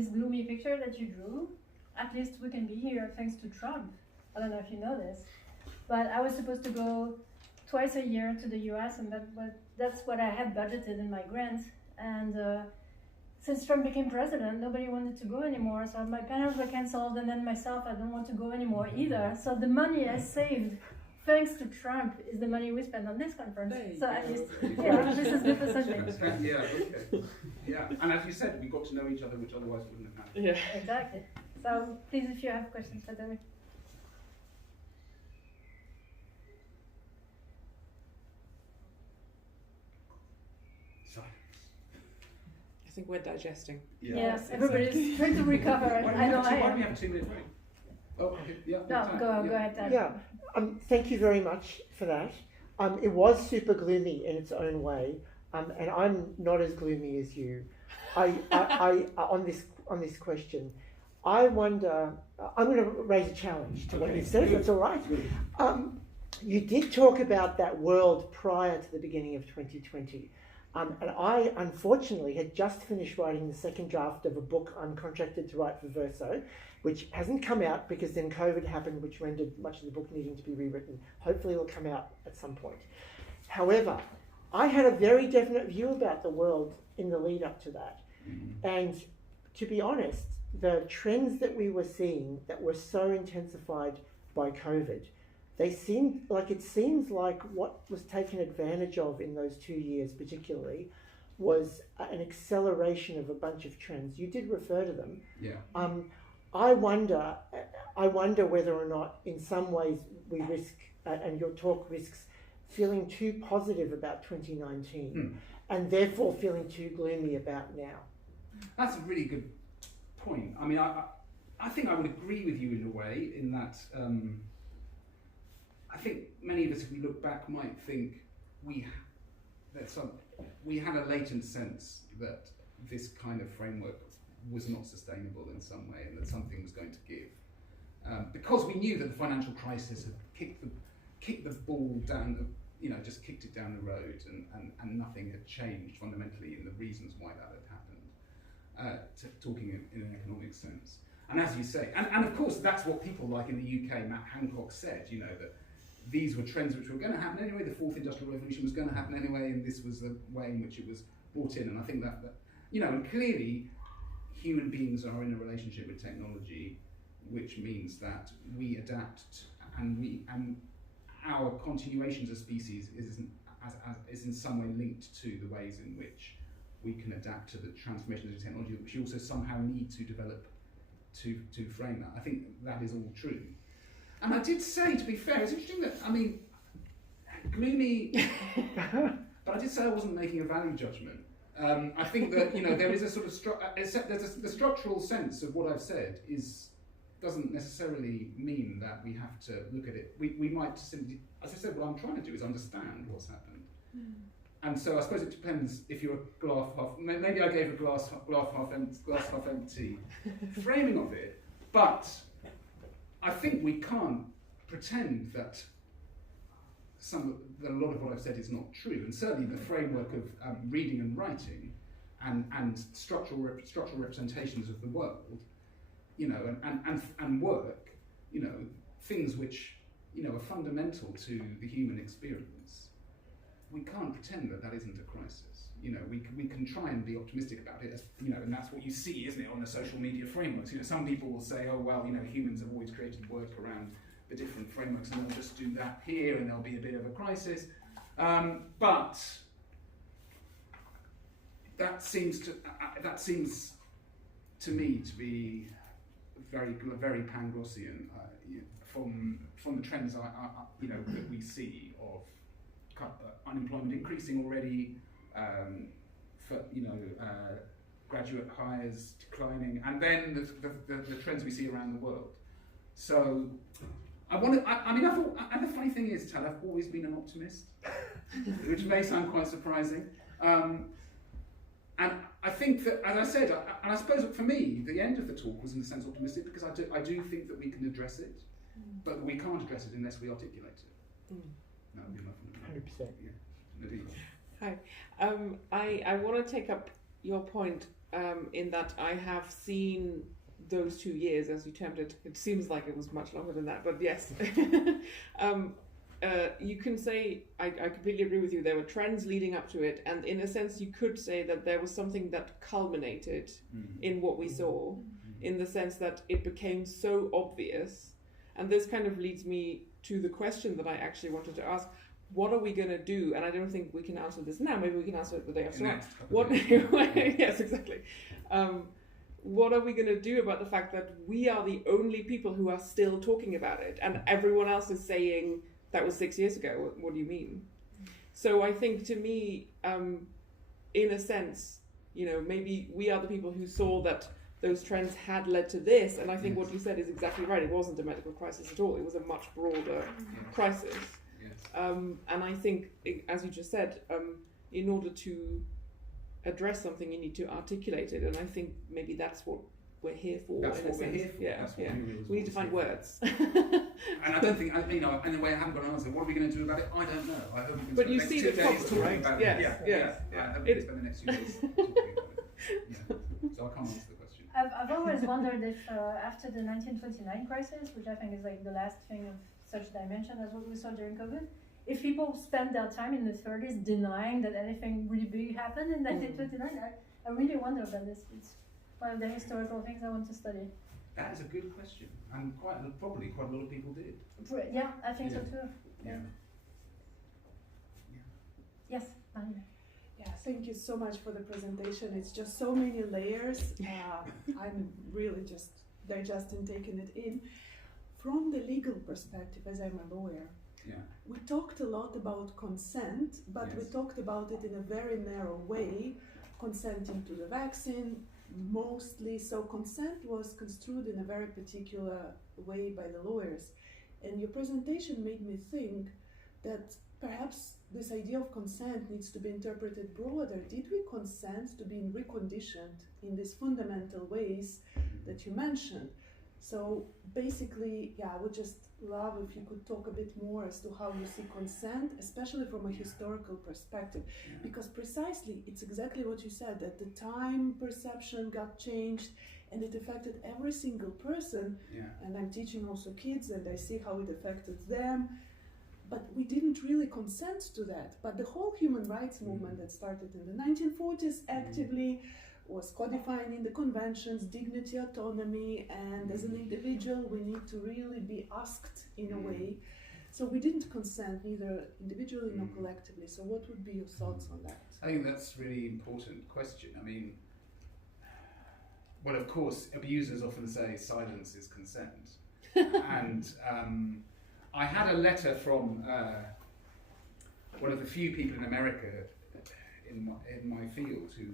this gloomy picture that you drew, at least we can be here thanks to Trump. I don't know if you know this, but I was supposed to go twice a year to the US, and that's what I had budgeted in my grant. And since Trump became president, nobody wanted to go anymore. So my panels were canceled, and then myself, I don't want to go anymore either. So the money I saved, thanks to Trump, is the money we spend on this conference. So at least, yeah, this is the percentage. Yeah, okay. Yeah, and as you said, we got to know each other, which otherwise wouldn't have happened. Yeah. Exactly. So please, if you have questions, let me. I think we're digesting. Yeah. Yes, everybody's trying to recover. I know I Why don't am. we have a 2-minute break? Oh, okay. Yeah. No, go ahead, Ted. Yeah, thank you very much for that. It was super gloomy in its own way, and I'm not as gloomy as you. I on this question, I wonder. I'm going to raise a challenge to what you said. If that's all right. You did talk about that world prior to the beginning of 2020. And I, unfortunately, had just finished writing the second draft of a book I'm contracted to write for Verso, which hasn't come out because then COVID happened, which rendered much of the book needing to be rewritten. Hopefully it'll come out at some point. However, I had a very definite view about the world in the lead up to that. And to be honest, the trends that we were seeing that were so intensified by COVID, it seems like what was taken advantage of in those 2 years particularly was an acceleration of a bunch of trends. You did refer to them. Yeah. I wonder whether or not in some ways we risk, and your talk risks, feeling too positive about 2019 and therefore feeling too gloomy about now. That's a really good point. I mean, I think I would agree with you in a way in that I think many of us, if we look back, might think we had a latent sense that this kind of framework was not sustainable in some way and that something was going to give. Because we knew that the financial crisis had kicked the ball down, just kicked it down the road and nothing had changed fundamentally in the reasons why that had happened, talking in an economic sense. And as you say, and of course that's what people like in the UK, Matt Hancock said, that these were trends which were going to happen anyway, the fourth industrial revolution was going to happen anyway, and this was the way in which it was brought in. And I think that and clearly human beings are in a relationship with technology, which means that we adapt and our continuation as a species is in some way linked to the ways in which we can adapt to the transformation of technology, which we also somehow need to develop to frame that. I think that is all true. And I did say, to be fair, it's interesting that, gloomy, but I did say I wasn't making a value judgment. I think that, there is a sort of, the structural sense of what I've said doesn't necessarily mean that we have to look at it. We might simply, as I said, what I'm trying to do is understand what's happened. And so I suppose it depends if you're a glass half, maybe I gave a glass half empty framing of it, but I think we can't pretend that a lot of what I've said is not true, and certainly the framework of reading and writing and structural representations of the world, and work, things which are fundamental to the human experience. We can't pretend that isn't a crisis. We can try and be optimistic about it, and that's what you see, isn't it, on the social media frameworks. Some people will say, oh well, humans have always created work around the different frameworks, and they'll just do that here, and there'll be a bit of a crisis. But that seems to me to be very Panglossian from the trends that we see of unemployment increasing already, graduate hires declining, and then the trends we see around the world. So and the funny thing is, Tal, I've always been an optimist, which may sound quite surprising. And I think that, as I said, and I suppose for me, the end of the talk was in a sense optimistic because I do think that we can address it, but we can't address it unless we articulate it. That would be my 100%. Yeah. Nadine. Hi. I want to take up your point in that I have seen those 2 years, as you termed it. It seems like it was much longer than that, but yes. You can say, I completely agree with you, there were trends leading up to it, and in a sense you could say that there was something that culminated in what we saw, in the sense that it became so obvious. And this kind of leads me to the question that I actually wanted to ask. What are we going to do? And I don't think we can answer this now, maybe we can answer it the day after. Yes, exactly. What are we going to do about the fact that we are the only people who are still talking about it, and everyone else is saying, that was 6 years ago, what do you mean? So I think, to me, in a sense, maybe we are the people who saw that those trends had led to this, and I think what you said is exactly right. It wasn't a medical crisis at all. It was a much broader crisis. Yes. And I think, as you just said, in order to address something, you need to articulate it, and I think maybe that's what we're here for. That's in what a we're sense. here for. Yeah, That's what yeah. we need to find words. And I don't think, in a way I haven't got an answer. What are we going to do about it? I don't know. I hope we can But spend you the see next the 2 days problem, talking right? about Yes, it. yes. I hope we can spend the next 2 days talking about it. Yeah. So I can't answer the question. I've always wondered if after the 1929 crisis, which I think is like the last thing of such dimension as what we saw during COVID, if people spend their time in the 30s denying that anything really big happened in 1929, I really wonder about this. It's one of the historical things I want to study. That is a good question, and probably quite a lot of people did. Yeah, I think so too. Yeah. Yes, Maria. Yeah, thank you so much for the presentation. It's just so many layers. I'm really just digesting, taking it in. From the legal perspective, as I'm a lawyer, we talked a lot about consent, but we talked about it in a very narrow way, consenting to the vaccine mostly. So consent was construed in a very particular way by the lawyers. And your presentation made me think that perhaps this idea of consent needs to be interpreted broader. Did we consent to being reconditioned in these fundamental ways that you mentioned? So basically, I would just love if you could talk a bit more as to how you see consent, especially from a historical perspective, because precisely it's exactly what you said, that the time perception got changed and it affected every single person. And I'm teaching also kids and I see how it affected them. But we didn't really consent to that. But the whole human rights movement that started in the 1940s actively was codifying in the conventions dignity, autonomy, and as an individual we need to really be asked in a way. So we didn't consent neither individually nor collectively. So what would be your thoughts on that? I think that's a really important question. I mean, well, of course, abusers often say silence is consent. And I had a letter from one of the few people in America in my field who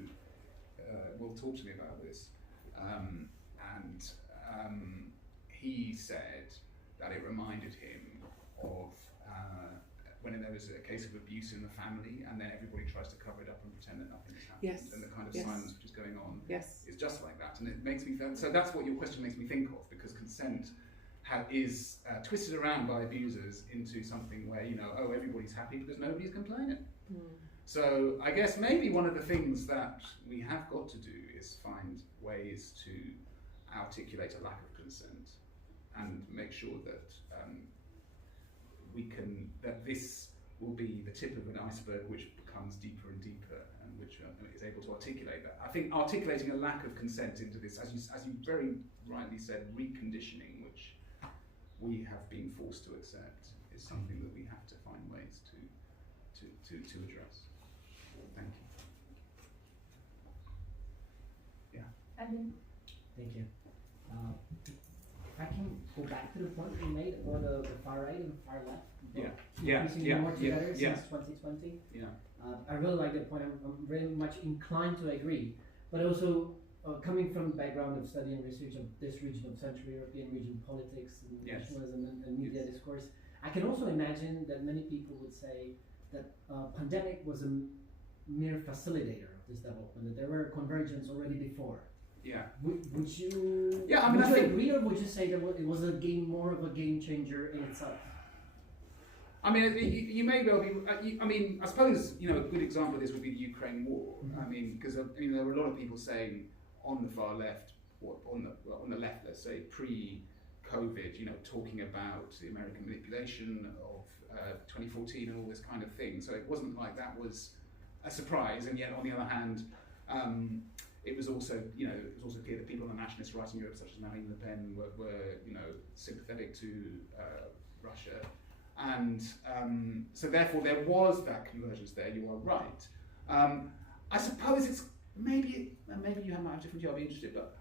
will talk to me about this, and he said that it reminded him of when there was a case of abuse in the family, and then everybody tries to cover it up and pretend that nothing has happened, and the kind of silence which is going on is just like that, and it makes me feel. So that's what your question makes me think of, because consent is twisted around by abusers into something where, oh, everybody's happy because nobody's complaining. So I guess maybe one of the things that we have got to do is find ways to articulate a lack of consent and make sure that that this will be the tip of an iceberg which becomes deeper and deeper, and which is able to articulate that. I think articulating a lack of consent into this, as you very rightly said, reconditioning, which we have been forced to accept, is something that we have to find ways to address. Thank you. Yeah. Adam. Thank you. If I can go back to the point you made about the far right and far left, piecing more together since 2020. Yeah. I really like that point. I'm very much inclined to agree, but also coming from the background of study and research of this region of Central European region politics and nationalism and media discourse, I can also imagine that many people would say that pandemic was a mere facilitator of this development, that there were convergence already before. Yeah. Would you? Yeah, I mean, would you agree, or would you say that it was more of a game changer in itself? I mean, you may well be. I mean, I suppose a good example of this would be the Ukraine war. I mean, because there were a lot of people saying on the far left, or on the left, let's say, pre-COVID, talking about the American manipulation of 2014 and all this kind of thing. So it wasn't like that was a surprise, and yet on the other hand, it was also, clear that people on the nationalist right in Europe, such as Marine Le Pen, were sympathetic to Russia, and so therefore there was that convergence there. You are right. I suppose it's maybe you might have a different view. I'll be interested, but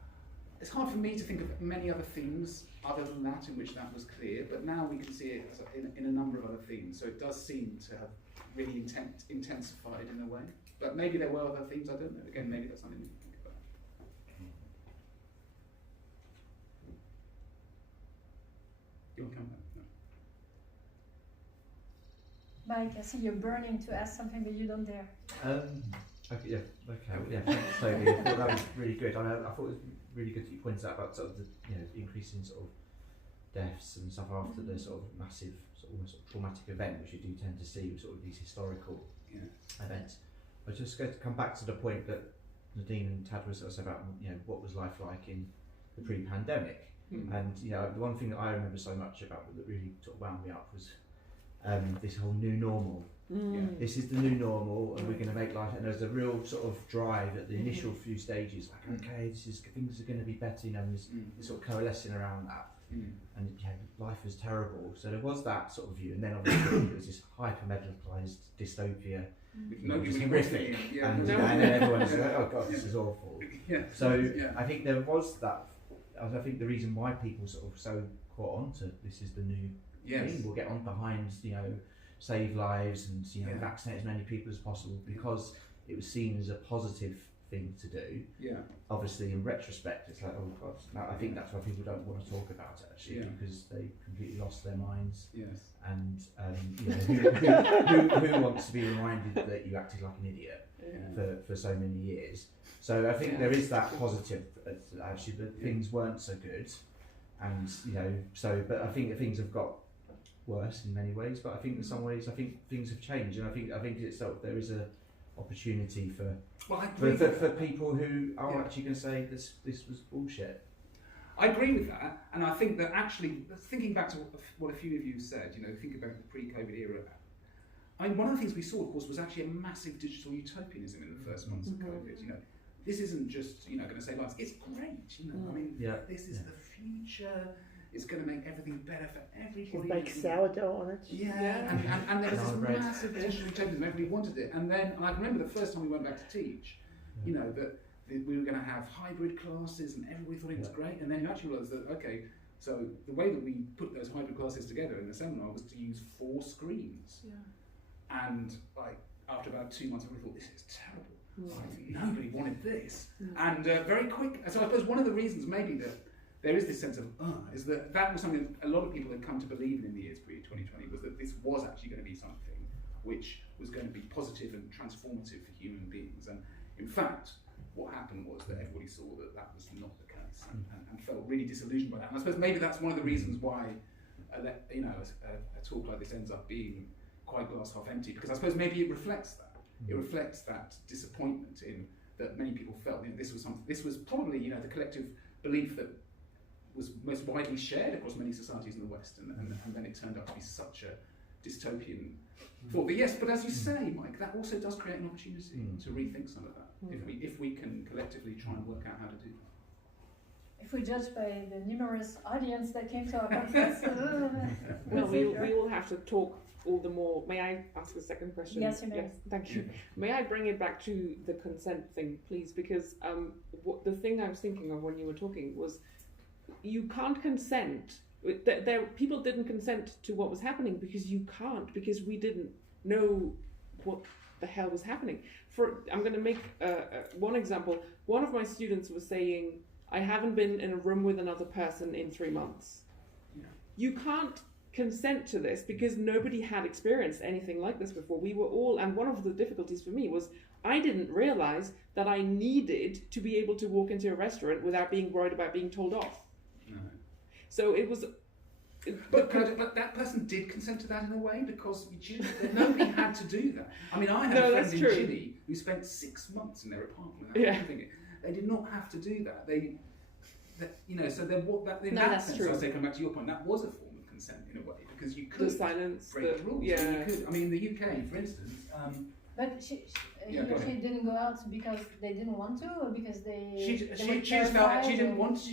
it's hard for me to think of many other themes other than that in which that was clear. But now we can see it in a number of other themes. So it does seem to have really intensified in a way. But maybe there were other themes. I don't know. Again, maybe that's something we can think about. You want to come back? No. Mike, I see you're burning to ask something, but you don't dare. Okay. Thanks, Toby. I thought that was really good. I thought it was really good that you pointed out about sort of the increase in sort of deaths and stuff after the sort of massive, almost sort of traumatic event, which you do tend to see with sort of these historical events. I was just going to come back to the point that Nadine and Tad were sort of saying about what was life like in the pre-pandemic, and the one thing that I remember so much about that really sort of wound me up was this whole new normal. This is the new normal, and we're going to make life. And there's a real sort of drive at the initial few stages, like okay, things are going to be better. And there's sort of coalescing around that. And life is terrible. So there was that sort of view, and then obviously there was this hyper-medicalised dystopia, which was horrific, and then everyone was like, "Oh God, this is awful." I think there was that. I think the reason why people sort of so caught on to this is the new thing. We'll get on behind, save lives and vaccinate as many people as possible, because it was seen as a positive thing to do. Obviously, in retrospect, it's like, oh God. Now, I think that's why people don't want to talk about it actually, because they completely lost their minds. And who wants to be reminded that you acted like an idiot for so many years? So I think there is that positive actually, but things weren't so good, and but I think things have got worse in many ways, but I think in some ways things have changed, and I think it's there is a opportunity for people who are actually going to say this was bullshit. I agree with that, and I think that actually thinking back to what a few of you said, think about the pre-COVID era. I mean, one of the things we saw, of course, was actually a massive digital utopianism in the first months of COVID. This isn't just going to save lives. It's great. I mean, this is the future. It's going to make everything better for everybody. Bake sourdough on it. And there was this massive digital utopianism. Everybody wanted it. And then I remember the first time we went back to teach, that we were going to have hybrid classes, and everybody thought it was great. And then you actually realised that, okay, so the way that we put those hybrid classes together in the seminar was to use 4 screens. And after about 2 months, everybody thought, this is terrible. Nobody wanted this. And very quick. So I suppose one of the reasons maybe that there is this sense of is that was something a lot of people had come to believe in the years pre-2020, was that this was actually going to be something which was going to be positive and transformative for human beings. And in fact, what happened was that everybody saw that was not the case, and felt really disillusioned by that. And I suppose maybe that's one of the reasons why a talk like this ends up being quite glass half empty, because I suppose maybe it reflects that. It reflects that disappointment in that many people felt. This was probably the collective belief that was most widely shared across many societies in the West, and then it turned out to be such a dystopian thought. But yes, but as you say, Mike, that also does create an opportunity to rethink some of that, if we can collectively try and work out how to do that. If we judge by the numerous audience that came to our conference, well, we will have to talk all the more. May I ask a second question? Yes, you may. Yes, thank you. May I bring it back to the consent thing, please? Because the thing I was thinking of when you were talking was, you can't consent. People didn't consent to what was happening because because we didn't know what the hell was happening. I'm going to make one example. One of my students was saying, I haven't been in a room with another person in 3 months. You can't consent to this because nobody had experienced anything like this before. We were all, and one of the difficulties for me was I didn't realize that I needed to be able to walk into a restaurant without being worried about being told off. So it was. But that person did consent to that in a way, because nobody had to do that. I mean, I had a friend in Chile who spent 6 months in their apartment without doing it. They did not have to do that. So there, in No, that that's sense, true. I was saying, coming back to your point, that was a form of consent in a way, because you could The silence, break the rules. yeah. You could. I mean, in the UK, for instance. But Yeah, go ahead. she didn't go out because they didn't want to, or because they She were just felt terrified, she didn't or- want to.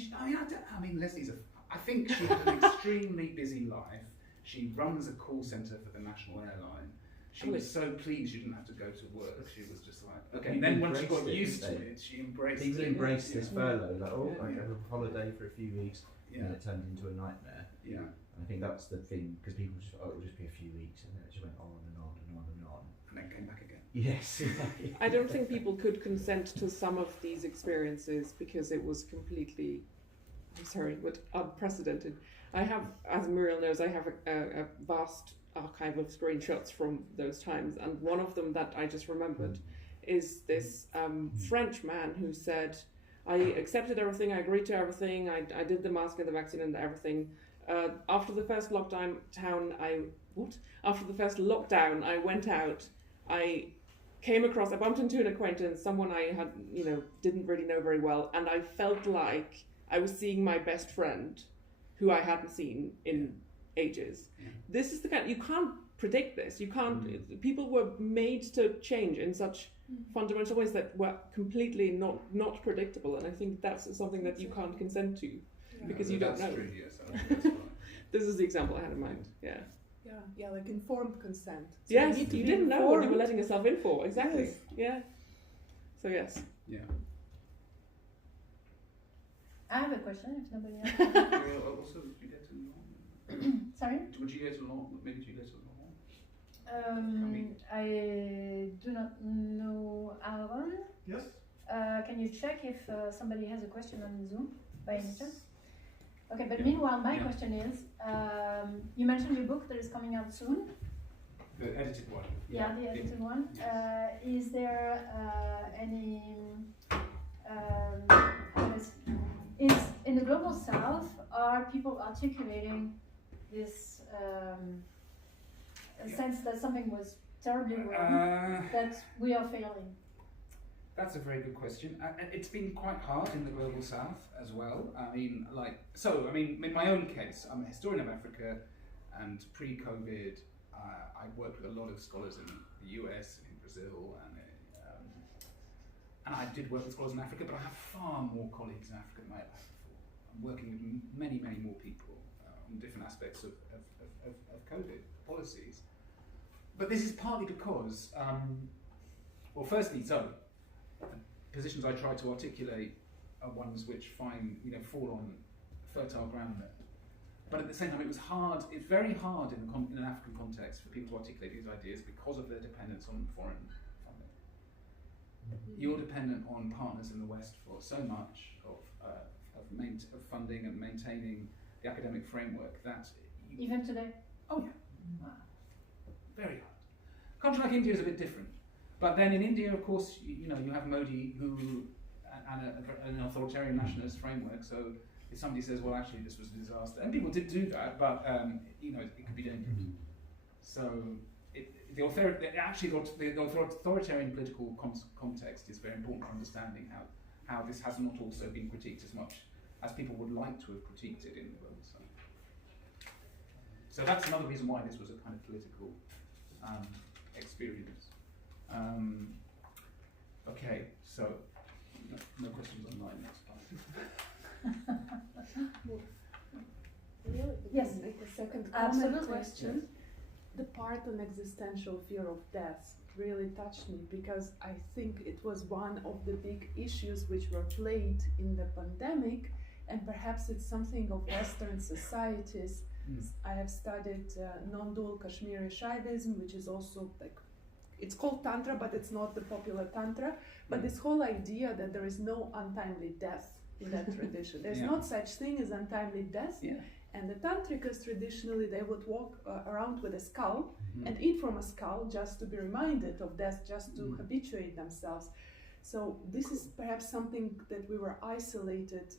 I mean, Leslie's I think she had an extremely busy life. She runs a call centre for the national airline. She was so pleased she didn't have to go to work. She was just like, okay. And then once she got used to it, she embraced People it. embraced this Yeah. furlough, like, oh, Yeah. I have a holiday for a few weeks, Yeah. and it turned into a nightmare. Yeah. And I think that's the thing, because people just, oh, it'll just be a few weeks, and then it just went on and on and on and on. And then came back again. Yes. I don't think people could consent to some of these experiences because it was completely, I'm sorry, but unprecedented. I have, as Muriel knows, I have a vast archive of screenshots from those times, and one of them that I just remembered is this French man who said, I accepted everything, I agreed to everything, I did the mask and the vaccine and everything. After the first lockdown, After the first lockdown, I went out, I bumped into an acquaintance, someone I had, didn't really know very well, and I felt like I was seeing my best friend, who I hadn't seen in ages. Yeah. This is the kind, you can't predict this. You can't, people were made to change in such fundamental ways that were completely not predictable, and I think that's something that you can't consent to, because you don't know. That's true, yes. I think that's right. This is the example I had in mind, yeah. Yeah, like informed consent. So Yes, need to you be didn't know what you were informed. letting yourself in for, exactly. Yes. Yeah. So yes. Yeah. I have a question, if nobody else. Also, would you go to law? Sorry? Would you go to law? Maybe do you go to law? I do not know Aaron. Yes. Can you check if somebody has a question on Zoom by any chance? Okay, but meanwhile, my question is, you mentioned your book that is coming out soon. The edited one. Yeah, the edited one. Yes. Is there any? Is in the global south, are people articulating this sense that something was terribly wrong, that we are failing? That's a very good question. It's been quite hard in the global south as well. In my own case, I'm a historian of Africa, and pre-COVID, I worked with a lot of scholars in the US, in Brazil, and I did work with scholars in Africa, but I have far more colleagues in Africa than I have before. I'm working with many, many more people on different aspects of COVID policies. But this is partly because, the positions I try to articulate are ones which fall on fertile ground there. But at the same time, it's very hard in an African context for people to articulate these ideas because of their dependence on foreign funding. You're dependent on partners in the West for so much of funding and maintaining the academic framework that... Even today? Oh yeah. Very hard. A country like India is a bit different. But then in India, of course, you have Modi and an authoritarian nationalist framework. So if somebody says, well, actually, this was a disaster, and people did do that, but it could be dangerous. So the authoritarian political context is very important for understanding how this has not also been critiqued as much as people would like to have critiqued it in the world. So that's another reason why this was a kind of political experience. Okay, so no questions online, that's fine. Yes. Make a second Absolutely. question. The part on existential fear of death really touched me, because I think it was one of the big issues which were played in the pandemic, and perhaps it's something of Western societies. I have studied non-dual Kashmiri Shaivism, which is also it's called Tantra, but it's not the popular Tantra. But this whole idea that there is no untimely death in that tradition. There's not such thing as untimely death. Yeah. And the Tantrikas traditionally, they would walk around with a skull and eat from a skull just to be reminded of death, just to habituate themselves. So this is perhaps something that we were isolated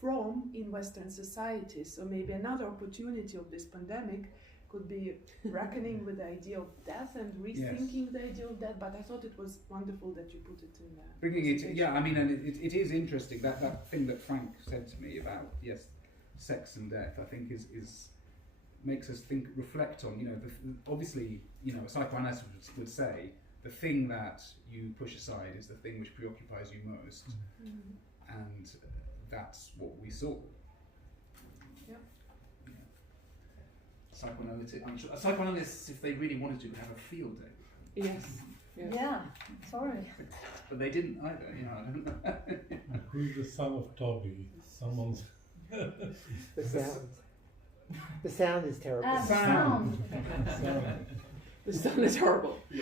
from in Western society. So maybe another opportunity of this pandemic could be reckoning with the idea of death and rethinking the idea of death. But I thought it was wonderful that you put it in there. Bringing it, yeah, I mean, and it is interesting that thing that Frank said to me about sex and death. I think is makes us reflect on, obviously, a psychoanalyst would say the thing that you push aside is the thing which preoccupies you most, and that's what we saw. Psychoanalysts, if they really wanted to, would have a field day. Yes. Yeah, sorry. But they didn't either, I don't know. Who's the son of Toby? Someone's. The sound. The sound is terrible. Sound. The sound is horrible. I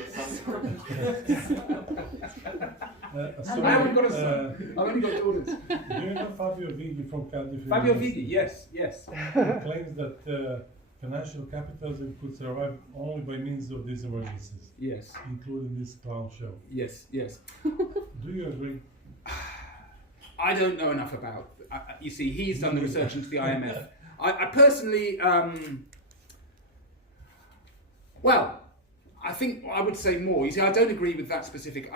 haven't got a son. I've only got daughters. Do you know Fabio Vighi from Cardiff? Fabio Vighi, yes. He claims that financial capitalism could survive only by means of these emergencies. Yes. Including this clown show. Yes. Do you agree? I don't know enough about. You see, he's done the research into the IMF. I personally, I think I would say more. You see, I don't agree with that specific.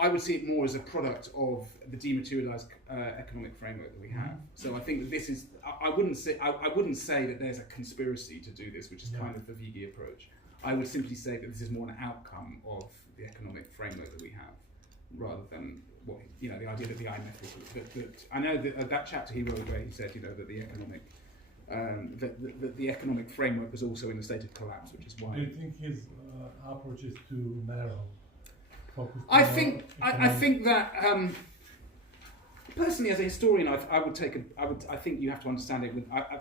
I would see it more as a product of the dematerialized economic framework that we have. So I think that this is. I wouldn't say that there's a conspiracy to do this, which is kind of the Vighi approach. I would simply say that this is more an outcome of the economic framework that we have, rather than the idea that the IMF was. That I know that chapter he wrote where he said that the economic. That the economic framework was also in a state of collapse, which is why. Do you think his approach is too narrow? I think that personally, as a historian, I think you have to understand it I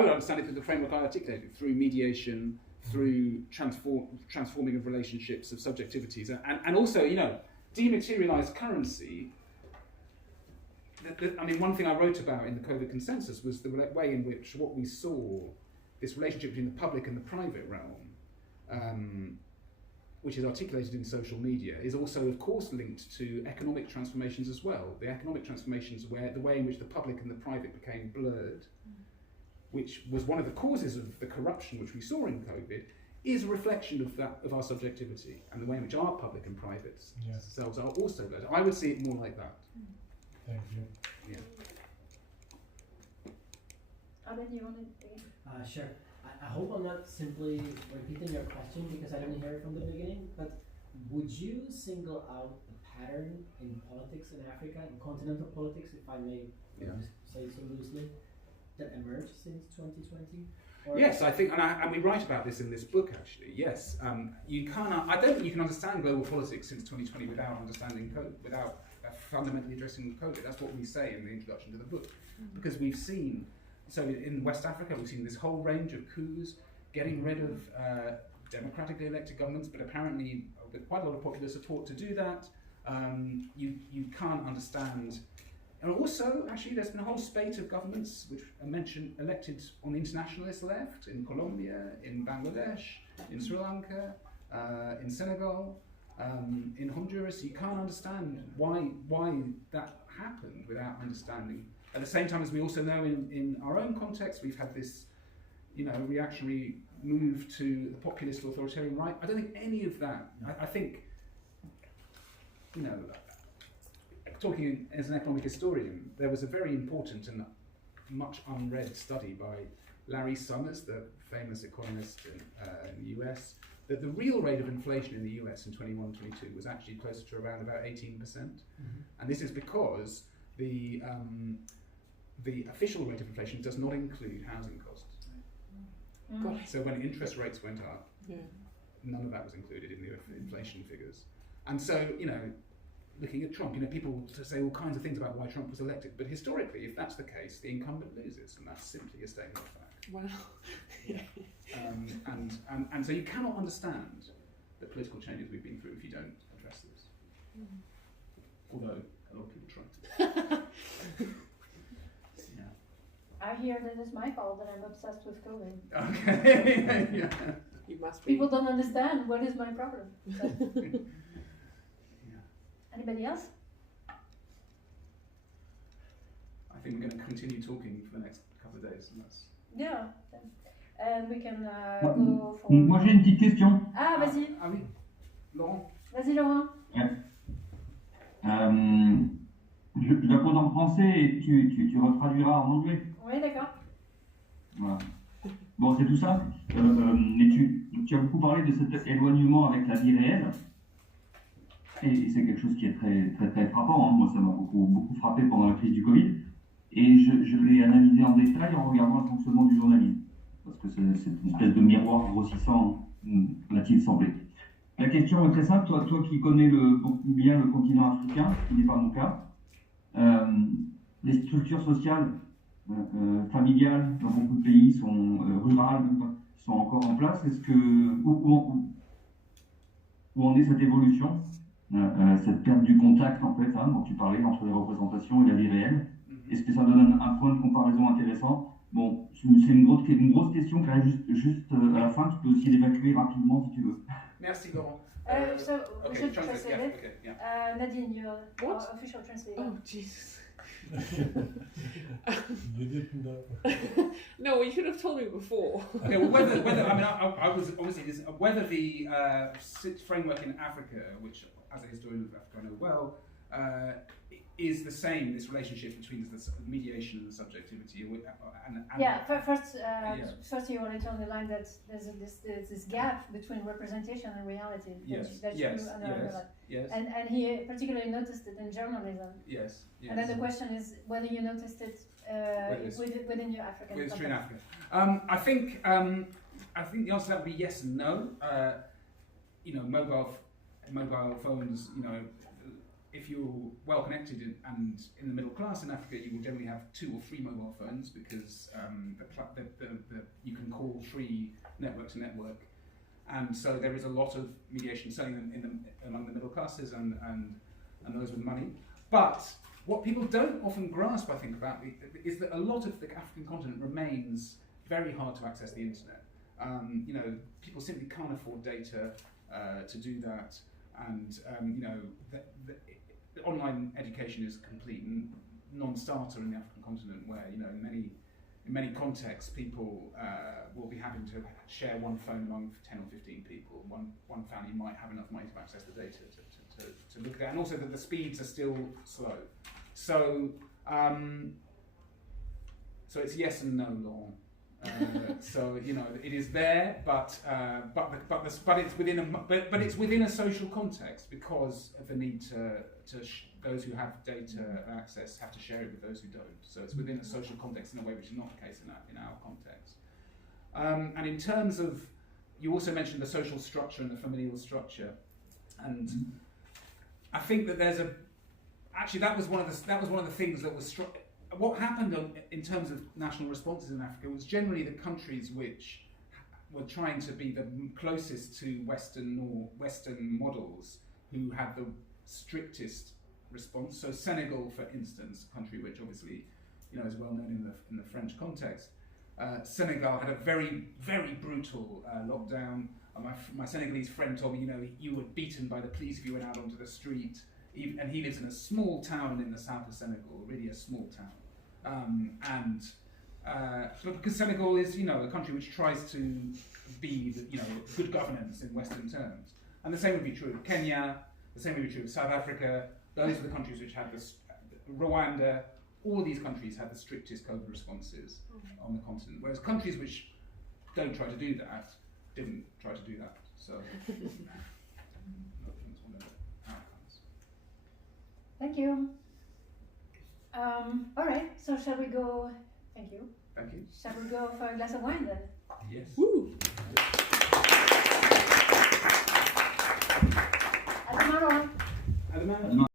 would understand it through the framework I articulated, through mediation, through transforming of relationships, of subjectivities, and also dematerialized currency. One thing I wrote about in the COVID consensus was the way in which what we saw, this relationship between the public and the private realm, which is articulated in social media, is also, of course, linked to economic transformations as well. The economic transformations where the way in which the public and the private became blurred, which was one of the causes of the corruption which we saw in COVID, is a reflection of our subjectivity and the way in which our public and private selves are also blurred. I would see it more like that. Thank you. Yeah. Abed, you want to? Sure. I hope I'm not simply repeating your question because I didn't hear it from the beginning, but would you single out a pattern in politics in Africa, in continental politics, if I may say so loosely, that emerged since 2020? Yes, I think, and we write about this in this book actually. Yes, you cannot. I don't think you can understand global politics since 2020 without understanding without fundamentally addressing COVID. That's what we say in the introduction to the book, because we've seen. So in West Africa, we've seen this whole range of coups, getting rid of democratically elected governments, but apparently with quite a lot of popular support to do that. You can't understand. And also, actually, there's been a whole spate of governments which are elected on the internationalist left, in Colombia, in Bangladesh, in Sri Lanka, in Senegal, in Honduras. You can't understand why that happened without understanding. At the same time, as we also know in our own context, we've had this, reactionary move to the populist authoritarian right. I don't think any of that. I think, talking as an economic historian, there was a very important and much unread study by Larry Summers, the famous economist in the US, that the real rate of inflation in the US in 21-22 was actually closer to around about 18%. And this is because the official rate of inflation does not include housing costs. So when interest rates went up, none of that was included in the inflation figures. And so, looking at Trump, people say all kinds of things about why Trump was elected, but historically, if that's the case, the incumbent loses, and that's simply a statement of fact. Wow. And so you cannot understand the political changes we've been through if you don't address this. Although a lot of people try to. I hear that it's my fault that I'm obsessed with COVID. Okay. You must be. People don't understand what is my problem. So. Anybody else? I think we're going to continue talking for the next couple of days. And that's and we can Moi- go for. Moi j'ai une petite question. Ah, vas-y, Ah oui, Laurent. vas-y, Laurent. Je la pose en français et tu retraduiras en anglais. Oui, d'accord. Voilà. Bon, c'est tout ça. Mais tu as beaucoup parlé de cet éloignement avec la vie réelle. Et c'est quelque chose qui est très, très, très frappant. Hein. Moi, ça m'a beaucoup frappé pendant la crise du Covid. Et je l'ai analysé en détail en regardant le fonctionnement du journalisme. Parce que c'est une espèce de miroir grossissant, m'a-t-il semblé. La question est très simple. Toi qui connais bien le continent africain, ce qui n'est pas mon cas, les structures sociales familiales dans beaucoup de pays sont rurales, sont encore en place. Est-ce que où en est cette évolution, cette perte du contact en fait, hein, dont tu parlais entre les représentations et la vie réelle? Est-ce que ça donne un point de comparaison intéressant? Bon, c'est une grosse question qui arrive juste à la fin. Tu peux aussi l'évacuer rapidement si tu veux. Merci Laurent. So we Okay, should translate, translate yeah, it. okay, yeah. Nadine, you're What? our official translator. Oh, Jesus. You didn't know. No, you should have told me before. Okay, well, whether I mean, I was obviously whether the framework in Africa, which as a historian of Africa I know well, is the same. This relationship between the mediation and the subjectivity. And Yeah, first, Yeah. first you wanted to underline that there's this gap between representation and reality. Yes, That yes, you underline. yes, And he particularly noticed it in journalism. yes, yes. And then the question is whether you noticed it within your African With Sri context. Lanka. I think the answer to that would be yes and no. You know, mobile phones. You know, if you're well connected and in the middle class in Africa, you will generally have 2 or 3 mobile phones because you can call 3 network to network, and so there is a lot of mediation certainly among the middle classes and those with money. But what people don't often grasp, I think, about is that a lot of the African continent remains very hard to access the internet. You know, people simply can't afford data to do that, and you know, the online education is a complete non-starter in the African continent, where you know, in many contexts, people will be having to share one phone among 10 or 15 people. One family might have enough money to access the data to look at that, and also that the speeds are still slow. So, so it's yes and no, Laurent. So you know, it is there, but it's within a social context because of the need to those who have data access have to share it with those who don't. So it's within a social context in a way which is not the case in our context. And in terms of, you also mentioned the social structure and the familial structure, and I think that there's actually that was one of the things that was what happened in terms of national responses in Africa was generally the countries which were trying to be the closest to Western models who had the strictest response. So Senegal, for instance, a country which obviously is well known in the French context. Senegal had a very, very brutal lockdown. My Senegalese friend told me, you were beaten by the police if you went out onto the street. And he lives in a small town in the south of Senegal, really a small town. Because Senegal is, a country which tries to be, good governance in Western terms. And the same would be true of Kenya, the same would be true of South Africa. Those are the countries which had this, Rwanda, all these countries had the strictest COVID responses on the continent. Whereas countries which don't try to do that, didn't try to do that. So, that's one of the outcomes. Thank you. All right, so shall we go? Thank you. Thank you. Shall we go for a glass of wine then? Yes. Woo! À demain, Laurent. À demain.